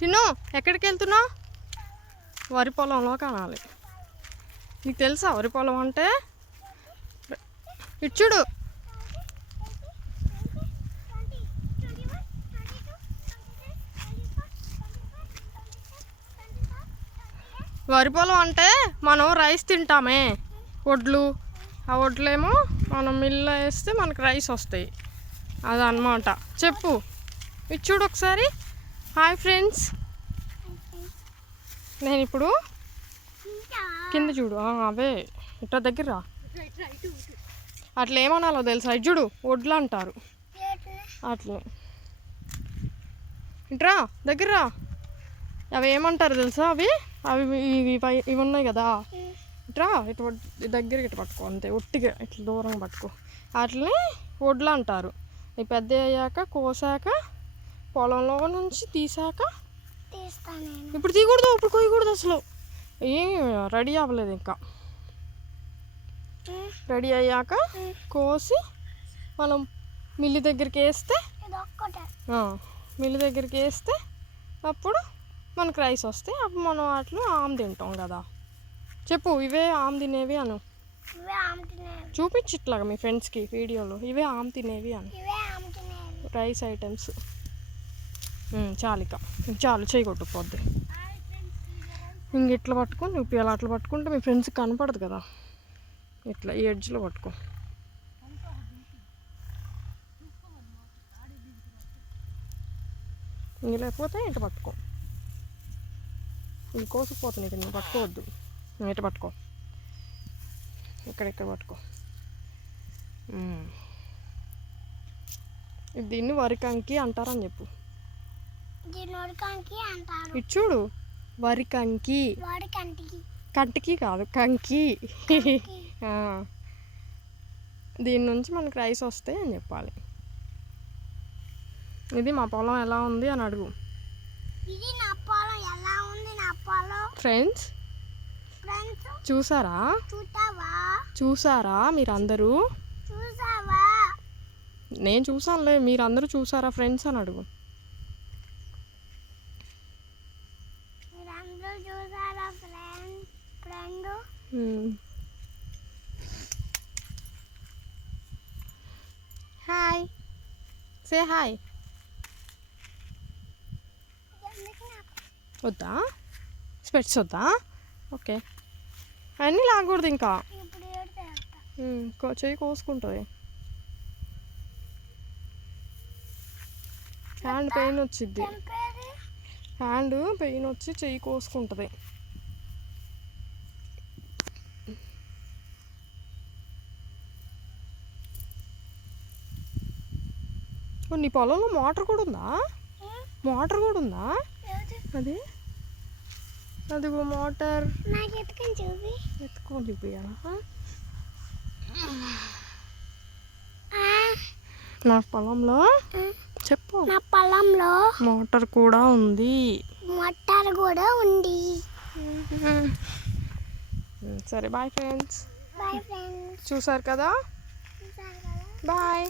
చిన్ను ఎక్కడికి వెళ్తున్నావు? వరి పొలంలో కనాలి. నీకు తెలుసా వరి పొలం అంటే? ఇచ్చుడు వరి పొలం అంటే మనం రైస్ తింటామే, వడ్లు. ఆ వడ్లేమో మనం మిల్లు వేస్తే మనకు రైస్ వస్తాయి, అదనమాట. చెప్పు ఇచ్చుడు ఒకసారి. హాయ్ ఫ్రెండ్స్, నేను ఇప్పుడు కింద చూడు. అవే ఇట్లా దగ్గర రా. అట్లా ఏమనాలో తెలుసా? ఇచ్చుడు వడ్లు అంటారు అట్లా. ఇట్రా దగ్గర రా. అవి ఏమంటారు తెలుసా? అవి అవి ఇవి ఉన్నాయి కదా, ఇట్రా ఇటు దగ్గరికి ఇటు పట్టుకో, అంతే. ఒట్టిగా ఇట్లా దూరంగా పట్టుకో. వాటిని వడ్లు అంటారు. ఇవి పెద్ద అయ్యాక కోసాక పొలంలో నుంచి తీసాక, ఇప్పుడు తీయకూడదు, ఇప్పుడు కోయకూడదు అసలు. ఏం రెడీ అవ్వలేదు ఇంకా. రెడీ అయ్యాక కోసి మనం మిల్లు దగ్గరికి వేస్తే, మిల్లు దగ్గరికి వేస్తే అప్పుడు మనకు రైస్ వస్తాయి. అప్పుడు మనం వాటిలో ఆమ్ తింటాం కదా. చెప్పు ఇవే ఆమ్ తినేవి అను. చూపించి ఇట్లాగా మీ ఫ్రెండ్స్కి వీడియోలో, ఇవే ఆమ్ తినేవి అను. Rice items. చాలు ఇక, చాలు చేయగొట్టుకుపోద్ది. ఇంక ఇట్లా పట్టుకొని నువ్వు ఇలా అట్లా పట్టుకుంటే మీ ఫ్రెండ్స్కి కనపడదు కదా. ఇట్లా ఈ ఎడ్జ్లో పట్టుకో. ఇంక లేకపోతే ఇట్లా పట్టుకో. ఇంక కోసుకుపోతుంది. ఇక నేను పట్టుకోవద్దు, ఇట్లా పట్టుకో. ఇక్కడ పట్టుకో. దీన్ని వరికంకి అంటారని చెప్పు. ఇచ్చుడు వరికంకి. కంటికి కాదు, కంకి. దీని నుంచి మనకు రైస్ వస్తాయి అని చెప్పాలి. ఇది మా పొలం ఎలా ఉంది అని అడుగు. ఫ్రెండ్స్ చూసారా మీరందరూ? నేను చూసానులే, మీరందరూ చూసారా ఫ్రెండ్స్ అని అడుగు. Hi, say hi. వద్దా? స్పెట్స్ వద్దా? ఓకే. అన్నీ లాగకూడదు ఇంకా. చెయ్యి కోసుకుంటుంది. హ్యాండ్ పెయిన్ వచ్చింది. హ్యాండ్ పెయిన్ వచ్చి చెయ్యి కోసుకుంటుంది. నీ పొలంలో మోటార్ కూడా ఉందా? మోటార్ కూడా ఉందా? అది అదిగో మోటార్. ఎత్తుకొని చూపియాలా? నా పొలంలో చెప్పు. నా పొలంలో మోటార్ కూడా ఉంది. సరే బాయ్ ఫ్రెండ్స్. చూసారు కదా, బాయ్.